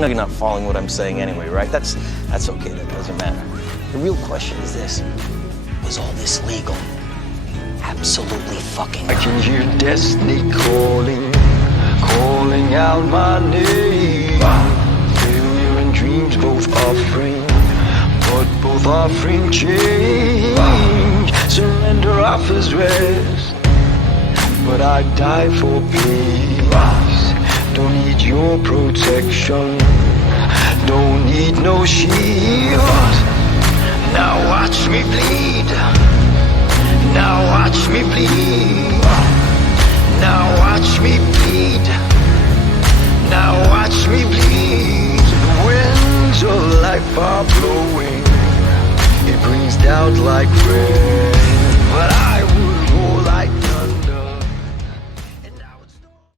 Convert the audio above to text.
know you're not following what I'm saying anyway, right? That's okay, that doesn't matter. The real question is this: was all this legal? Absolutely fucking not. I can hear destiny calling out my name. Failure and dreams both offering, but both offering change. Surrender offers rest, but I die for peace. Don't need your protection, don't need no shield. Now watch me bleed, now watch me bleed, now watch me bleed.